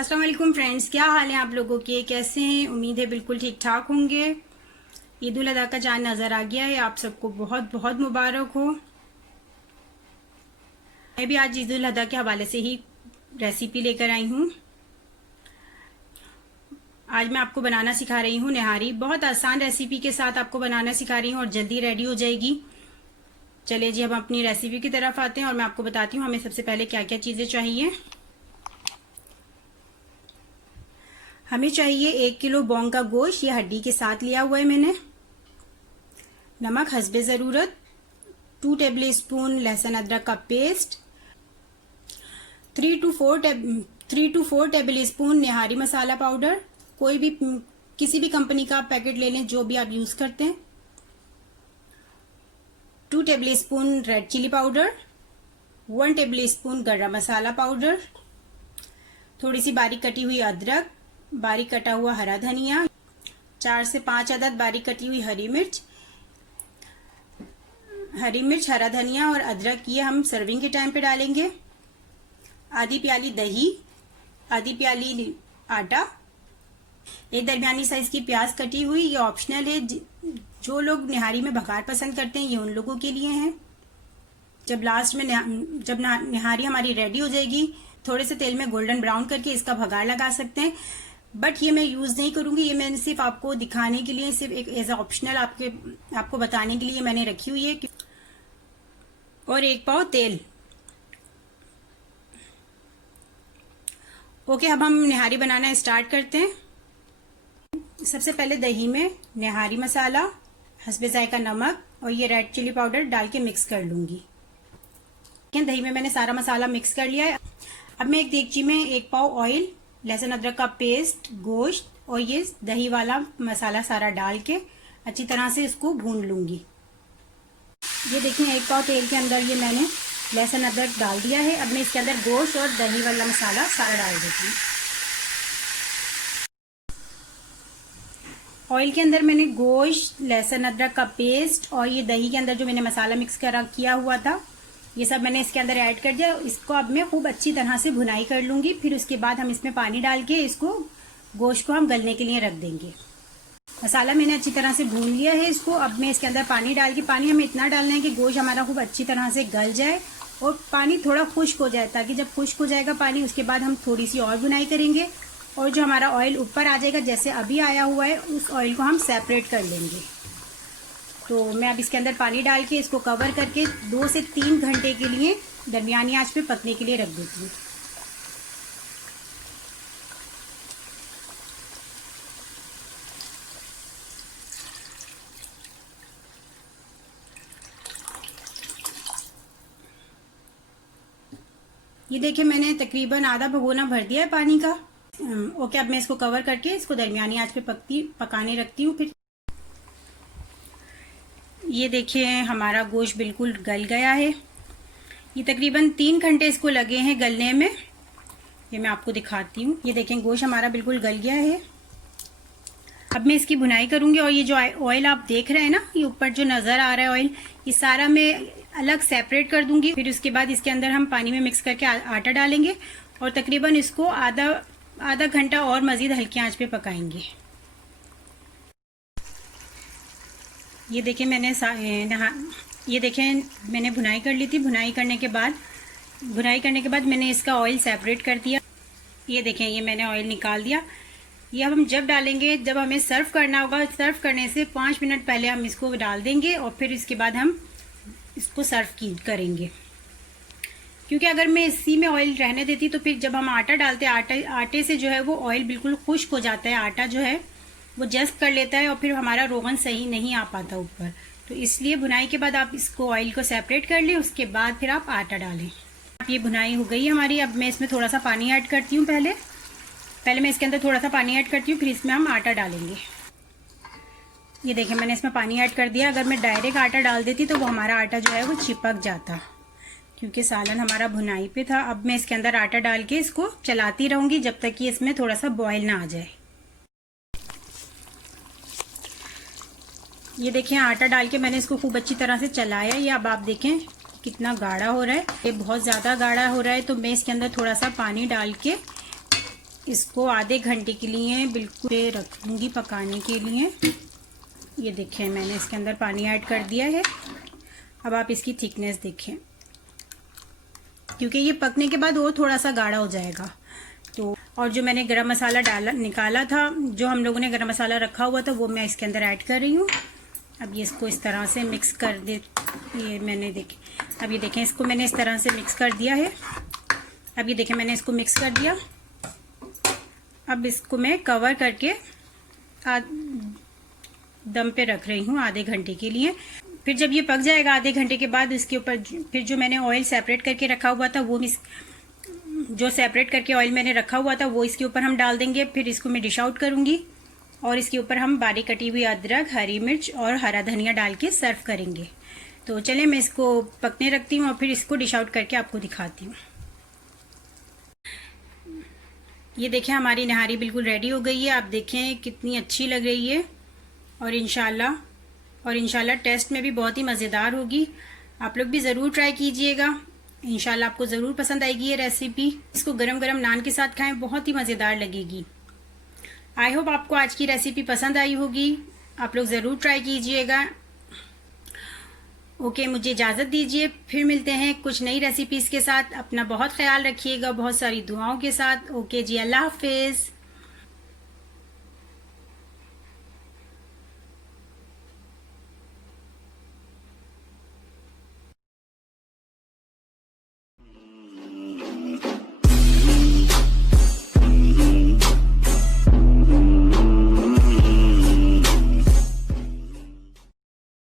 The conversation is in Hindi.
अस्सलाम वालेकुम फ्रेंड्स, क्या हाल है आप लोगों के? कैसे हैं? उम्मीद है बिल्कुल ठीक ठाक होंगे। ईद उल अज़हा का चांद नज़र आ गया है। आप सबको बहुत बहुत मुबारक हो। मैं भी आज ईद उल अज़हा के हवाले से ही रेसिपी लेकर आई हूँ। आज मैं आपको बनाना सिखा रही हूँ निहारी। बहुत आसान रेसिपी के साथ आपको बनाना सिखा रही हूँ और जल्दी रेडी हो जाएगी। चलिए जी, हम अपनी रेसिपी की तरफ आते हैं और मैं आपको बताती हूँ हमें सबसे पहले क्या क्या चीज़ें चाहिए। हमें चाहिए 1 किलो बॉन्ग का गोश्त, ये हड्डी के साथ लिया हुआ है मैंने। नमक हस्बे ज़रूरत, 2 टेबल स्पून लहसुन अदरक का paste, 3 to 4 table spoon nihari masala powder. कोई भी किसी भी कंपनी का पैकेट ले लें जो भी आप यूज करते हैं। 2 table spoon red chili powder, 1 table spoon garam masala powder, थोड़ी सी बारीक कटी हुई अदरक, बारीक कटा हुआ हरा धनिया, 4 से 5 अदद बारीक कटी हुई हरी मिर्च, हरा धनिया और अदरक ये हम सर्विंग के टाइम पे डालेंगे। आधी प्याली दही, आधी प्याली आटा, एक दरमियानी साइज की प्याज कटी हुई, ये ऑप्शनल है। जो लोग निहारी में भगार पसंद करते हैं ये उन लोगों के लिए है। जब लास्ट में जब निहारी हमारी रेडी हो जाएगी, थोड़े से तेल में गोल्डन ब्राउन करके इसका भगार लगा सकते हैं, बट ये मैं यूज नहीं करूंगी। ये मैंने सिर्फ आपको दिखाने के लिए, सिर्फ एक एज ऑप्शनल आपको बताने के लिए मैंने रखी हुई है। और 1 पाव तेल। ओके, अब हम निहारी बनाना स्टार्ट करते हैं। सबसे पहले दही में निहारी मसाला, हस्बे जायका नमक और ये रेड चिली पाउडर डाल के मिक्स कर लूंगी। दही में मैंने सारा मसाला मिक्स कर लिया है। अब मैं एक देगची में 1 पाव ऑयल, लहसुन अदरक का पेस्ट, गोश्त और ये दही वाला मसाला सारा डाल के अच्छी तरह से इसको भून लूंगी। ये देखिए 1 पाव तेल के अंदर ये मैंने लहसुन अदरक डाल दिया है। अब मैं इसके अंदर गोश्त और दही वाला मसाला सारा डाल देती हूँ। ऑयल के अंदर मैंने गोश्त, लहसुन अदरक का पेस्ट और ये दही के अंदर जो मैंने मसाला मिक्स किया हुआ था ये सब मैंने इसके अंदर ऐड कर दिया। इसको अब मैं खूब अच्छी तरह से भुनाई कर लूंगी। फिर उसके बाद हम इसमें पानी डाल के इसको गोश्त को हम गलने के लिए रख देंगे। मसाला मैंने अच्छी तरह से भून लिया है इसको। अब मैं इसके अंदर पानी डाल के, पानी हमें इतना डालना है कि गोश्त हमारा खूब अच्छी तरह से गल जाए और पानी थोड़ा खुश्क हो जाए, ताकि जब खुश्क हो जाएगा पानी उसके बाद हम थोड़ी सी और भुनाई करेंगे और जो हमारा ऑयल ऊपर आ जाएगा जैसे अभी आया हुआ है उस ऑयल को हम सेपरेट कर लेंगे। तो मैं अब इसके अंदर पानी डाल के इसको कवर करके 2 से 3 घंटे के लिए दरमियानी आंच पे पकने के लिए रख देती हूँ। ये देखिए मैंने तकरीबन आधा भगोना भर दिया है पानी का। ओके, अब मैं इसको कवर करके इसको दरमियानी आंच पे पकाने रखती हूँ। फिर ये देखिए हमारा गोश्त बिल्कुल गल गया है। ये तकरीबन 3 घंटे इसको लगे हैं गलने में। ये मैं आपको दिखाती हूँ। ये देखें गोश्त हमारा बिल्कुल गल गया है। अब मैं इसकी भुनाई करूंगी और ये जो ऑयल आप देख रहे हैं ना, ये ऊपर जो नजर आ रहा है ऑयल, ये सारा मैं अलग सेपरेट कर दूंगी। फिर उसके बाद इसके अंदर हम पानी में मिक्स करके आटा डालेंगे और तकरीबन इसको आधा घंटा और मजीद हल्की आंच पे पकाएंगे। ये देखें मैंने भुनाई कर ली थी। भुनाई करने के बाद मैंने इसका ऑयल सेपरेट कर दिया। ये देखें ये मैंने ऑयल निकाल दिया। ये अब हम जब डालेंगे, जब हमें सर्व करना होगा, सर्व करने से 5 मिनट पहले हम इसको डाल देंगे और फिर इसके बाद हम इसको सर्व करेंगे। क्योंकि अगर मैं इसी में ऑयल रहने देती तो फिर जब हम आटा डालते हैं, आटे से जो है वो ऑयल बिल्कुल खुश्क हो जाता है, आटा जो है वो जज्ब कर लेता है और फिर हमारा रोगन सही नहीं आ पाता ऊपर। तो इसलिए भुनाई के बाद आप इसको ऑयल को सेपरेट कर लें, उसके बाद फिर आप आटा डालें। अब ये भुनाई हो गई हमारी। अब मैं इसमें थोड़ा सा पानी ऐड करती हूँ। पहले मैं इसके अंदर थोड़ा सा पानी ऐड करती हूँ, फिर इसमें हम आटा डालेंगे। ये देखिए मैंने इसमें पानी ऐड कर दिया। अगर मैं डायरेक्ट आटा डाल देती तो वो हमारा आटा जो है वो चिपक जाता, क्योंकि सालन हमारा भुनाई पे था। अब मैं इसके अंदर आटा डाल के इसको चलाती रहूंगी जब तक कि इसमें थोड़ा सा बॉयल ना आ जाए। ये देखें आटा डाल के मैंने इसको खूब अच्छी तरह से चलाया। ये अब आप देखें कितना गाढ़ा हो रहा है, ये बहुत ज़्यादा गाढ़ा हो रहा है। तो मैं इसके अंदर थोड़ा सा पानी डाल के इसको आधे घंटे के लिए बिल्कुल रखूँगी पकाने के लिए। ये देखें मैंने इसके अंदर पानी ऐड कर दिया है। अब आप इसकी थिकनेस देखें, क्योंकि ये पकने के बाद वो थोड़ा सा गाढ़ा हो जाएगा। तो और जो मैंने गरम मसाला निकाला था, जो हम लोगों ने गरम मसाला रखा हुआ था, वो मैं इसके अंदर ऐड कर रही हूँ। अब ये इसको इस तरह से मिक्स कर दे। ये मैंने अब ये देखें इसको मैंने इस तरह से मिक्स कर दिया है। अब ये देखें मैंने इसको मिक्स कर दिया। अब इसको मैं कवर करके दम पे रख रही हूँ आधे घंटे के लिए। फिर जब ये पक जाएगा आधे घंटे के बाद, इसके ऊपर फिर जो मैंने ऑयल सेपरेट करके रखा हुआ था, वो जो सेपरेट करके ऑयल मैंने रखा हुआ था वो इसके ऊपर हम डाल देंगे। फिर इसको मैं डिश आउट करूँगी और इसके ऊपर हम बारीक कटी हुई अदरक, हरी मिर्च और हरा धनिया डाल के सर्व करेंगे। तो चलिए मैं इसको पकने रखती हूँ और फिर इसको डिश आउट करके आपको दिखाती हूँ। ये देखें हमारी नहारी बिल्कुल रेडी हो गई है। आप देखें कितनी अच्छी लग रही है और इंशाल्लाह टेस्ट में भी बहुत ही मज़ेदार होगी। आप लोग भी ज़रूर ट्राई कीजिएगा, इंशाल्लाह आपको ज़रूर पसंद आएगी ये रेसिपी। इसको गरम गरम नान के साथ खाएं, बहुत ही मज़ेदार लगेगी। आई होप आपको आज की रेसिपी पसंद आई होगी। आप लोग ज़रूर ट्राई कीजिएगा। ओके, मुझे इजाज़त दीजिए, फिर मिलते हैं कुछ नई रेसिपीज़ के साथ। अपना बहुत ख्याल रखिएगा, बहुत सारी दुआओं के साथ। ओके जी, अल्लाह हाफिज़।